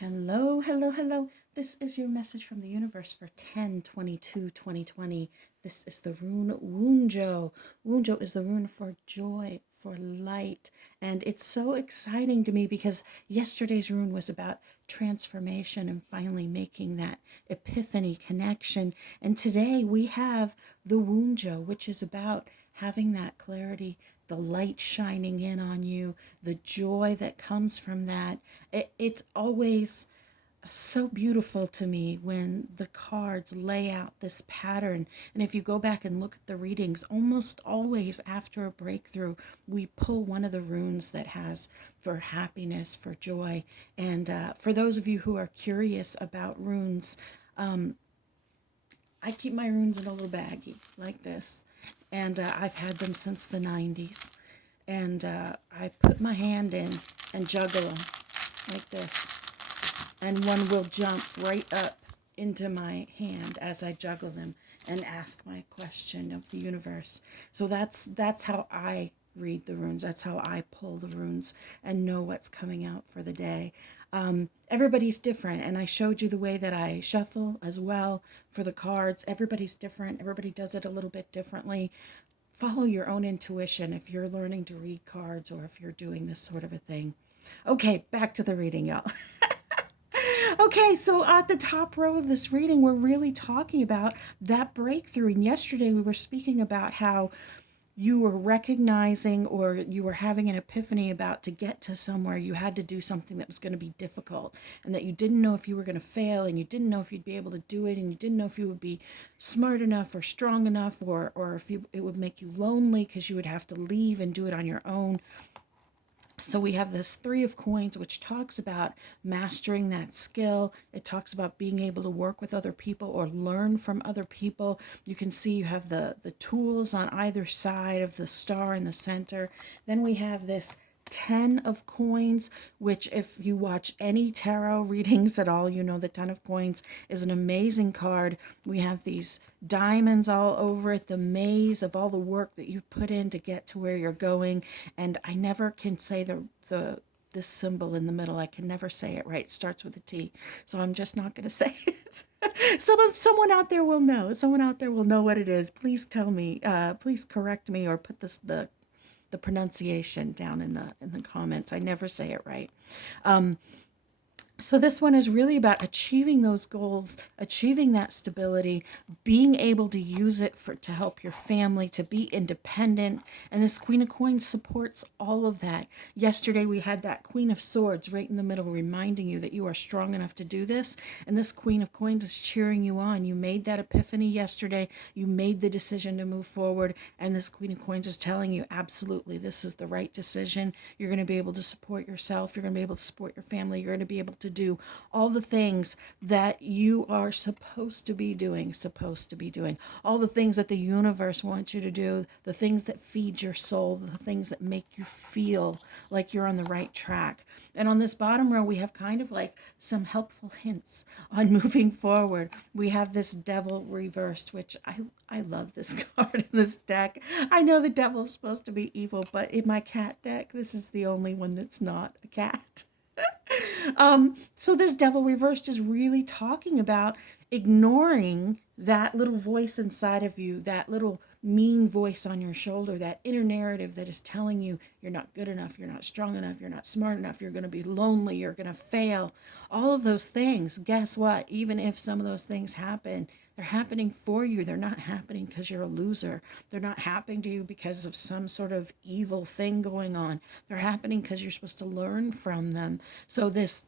Hello, hello, hello. This is your message from the universe for 10/22/2020. This is the rune Wunjo. Wunjo is the rune for joy, for light. And it's so exciting to me because yesterday's rune was about transformation and finally making that epiphany connection. And today we have the Wunjo, which is about having that clarity, the light shining in on you, the joy that comes from that. It's always so beautiful to me when the cards lay out this pattern. And if you go back and look at the readings, almost always after a breakthrough, we pull one of the runes that has for happiness, for joy. And for those of you who are curious about runes, I keep my runes in a little baggie like this. And I've had them since the 90s. And I put my hand in and juggle them like this. And one will jump right up into my hand as I juggle them and ask my question of the universe. So that's how I read the runes. That's how I pull the runes and know what's coming out for the day. Everybody's different, and I showed you the way that I shuffle as well for the cards. Everybody's different. Everybody does it a little bit differently. Follow your own intuition if you're learning to read cards or if you're doing this sort of a thing. Okay, back to the reading, y'all. Okay, so at the top row of this reading, we're really talking about that breakthrough. And yesterday we were speaking about how you were recognizing or you were having an epiphany about to get to somewhere you had to do something that was going to be difficult and that you didn't know if you were going to fail and you didn't know if you'd be able to do it and you didn't know if you would be smart enough or strong enough or if it would make you lonely because you would have to leave and do it on your own. So we have this three of coins, which talks about mastering that skill. It talks about being able to work with other people or learn from other people. You can see you have the tools on either side of the star in the center. Then we have this 10 of coins, which if you watch any tarot readings at all, you know the 10 of coins is an amazing card. We have these diamonds all over it, the maze of all the work that you've put in to get to where you're going. And I never can say the this symbol in the middle. I can never say it right. It starts with a T. So I'm just not going to say it. Someone out there will know. Someone out there will know what it is. Please tell me. Please correct me or put the pronunciation down in the comments. I never say it right. So this one is really about achieving those goals, achieving that stability, being able to use it to help your family, to be independent. And this Queen of Coins supports all of that. Yesterday we had that Queen of Swords right in the middle, reminding you that you are strong enough to do this. And this Queen of Coins is cheering you on. You made that epiphany yesterday. You made the decision to move forward. And this Queen of Coins is telling you, absolutely, this is the right decision. You're going to be able to support yourself. You're going to be able to support your family. You're going to be able to do all the things that you are supposed to be doing, all the things that the universe wants you to do, the things that feed your soul, the things that make you feel like you're on the right track. And on this bottom row, we have kind of like some helpful hints on moving forward. We have this Devil reversed, which I love this card in this deck. I know the devil is supposed to be evil, but in my cat deck, this is the only one that's not a cat. So this Devil reversed is really talking about ignoring that little voice inside of you, that little mean voice on your shoulder, that inner narrative that is telling you you're not good enough, you're not strong enough, you're not smart enough, you're going to be lonely, you're going to fail. All of those things, guess what? Even if some of those things happen, they're happening for you. They're not happening because you're a loser. They're not happening to you because of some sort of evil thing going on. They're happening because you're supposed to learn from them. So this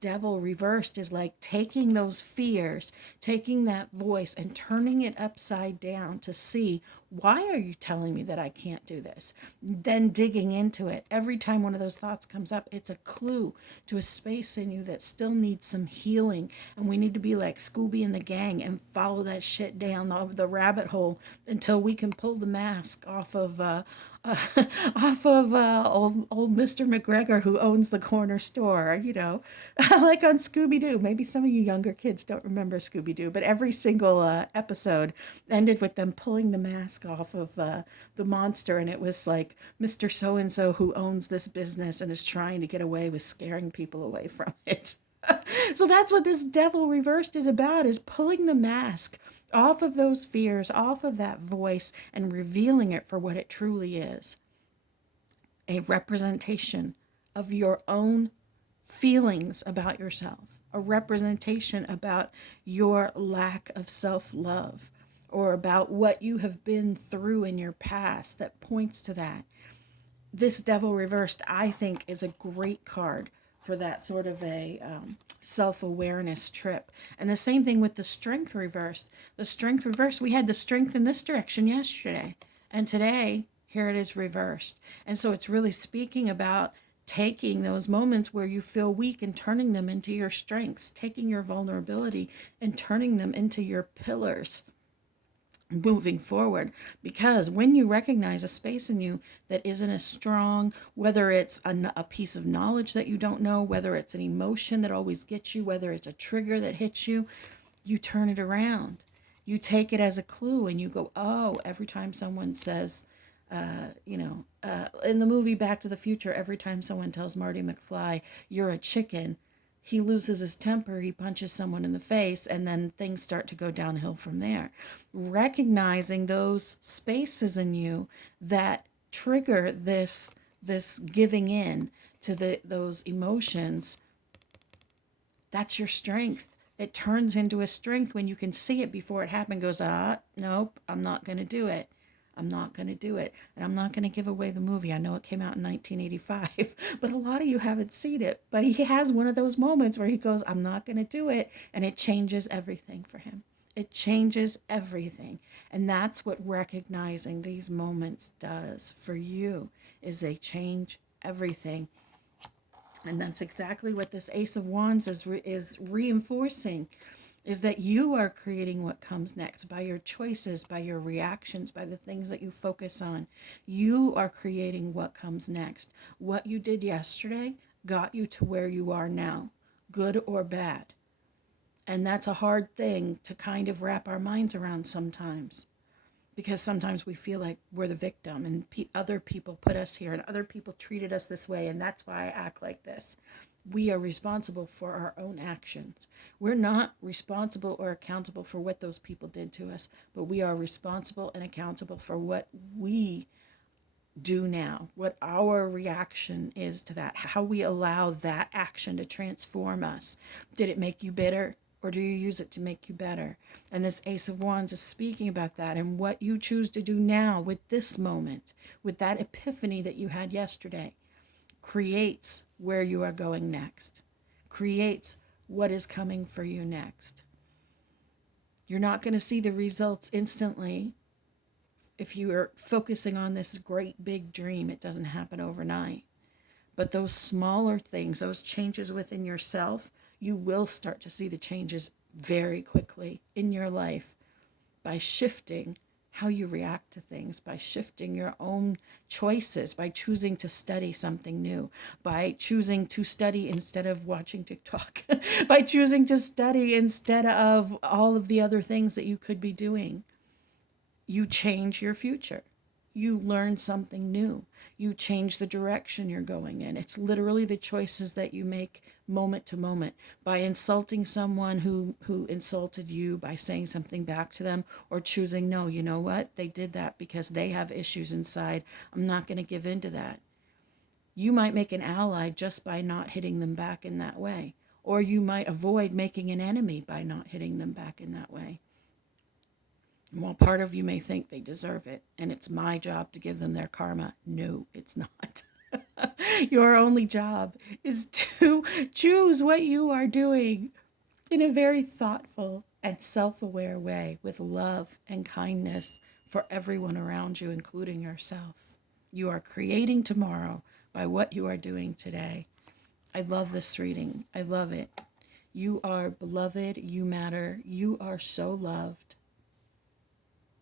devil reversed is like taking those fears, taking that voice and turning it upside down to see, why are you telling me that I can't do this? Then digging into it. Every time one of those thoughts comes up, it's a clue to a space in you that still needs some healing. And we need to be like Scooby and the gang and follow that shit down the rabbit hole until we can pull the mask off of old Mr. McGregor who owns the corner store, like on Scooby Doo. Maybe some of you younger kids don't remember Scooby Doo, but every single episode ended with them pulling the mask off of the monster, and it was like Mr. So and so who owns this business and is trying to get away with scaring people away from it. So that's what this devil reversed is about, is pulling the mask off of those fears, off of that voice, and revealing it for what it truly is. A representation of your own feelings about yourself, a representation about your lack of self-love, or about what you have been through in your past that points to that. This devil reversed, I think, is a great card for that sort of a self-awareness trip. And the same thing with the strength reversed. The strength reversed, we had the strength in this direction yesterday, and today here it is reversed. And so it's really speaking about taking those moments where you feel weak and turning them into your strengths, taking your vulnerability and turning them into your pillars moving forward. Because when you recognize a space in you that isn't as strong, whether it's a piece of knowledge that you don't know, whether it's an emotion that always gets you, whether it's a trigger that hits you, you turn it around. You take it as a clue and you go, oh, every time someone says, in the movie Back to the Future, every time someone tells Marty McFly, you're a chicken, he loses his temper, he punches someone in the face, and then things start to go downhill from there. Recognizing those spaces in you that trigger this giving in to those emotions, that's your strength. It turns into a strength when you can see it before it happens. Goes, nope, I'm not going to do it. I'm not going to do it. And I'm not going to give away the movie. I know it came out in 1985, but a lot of you haven't seen it. But he has one of those moments where he goes, I'm not going to do it. And it changes everything for him. It changes everything. And that's what recognizing these moments does for you, is they change everything. And that's exactly what this Ace of Wands is reinforcing, is that you are creating what comes next by your choices, by your reactions, by the things that you focus on. You are creating what comes next. What you did yesterday got you to where you are now, good or bad. And that's a hard thing to kind of wrap our minds around sometimes, because sometimes we feel like we're the victim and other people put us here and other people treated us this way, and that's why I act like this. We are responsible for our own actions. We're not responsible or accountable for what those people did to us, but we are responsible and accountable for what we do now, what our reaction is to that, how we allow that action to transform us. Did it make you bitter? Or do you use it to make you better? And this Ace of Wands is speaking about that, and what you choose to do now with this moment, with that epiphany that you had yesterday, creates where you are going next, creates what is coming for you next. You're not going to see the results instantly. If you are focusing on this great big dream, it doesn't happen overnight. But those smaller things, those changes within yourself, you will start to see the changes very quickly in your life by shifting how you react to things, by shifting your own choices, by choosing to study something new, by choosing to study instead of watching TikTok, by choosing to study instead of all of the other things that you could be doing. You change your future. You learn something new. You change the direction you're going in. It's literally the choices that you make moment to moment. By insulting someone who insulted you, by saying something back to them, or choosing, no, you know what? They did that because they have issues inside. I'm not going to give in to that. You might make an ally just by not hitting them back in that way. Or you might avoid making an enemy by not hitting them back in that way. While part of you may think they deserve it and it's my job to give them their karma, no, it's not. Your only job is to choose what you are doing in a very thoughtful and self-aware way, with love and kindness for everyone around you, including yourself. You are creating tomorrow by what you are doing today. I love this reading. I love it. You are beloved. You matter. You are so loved.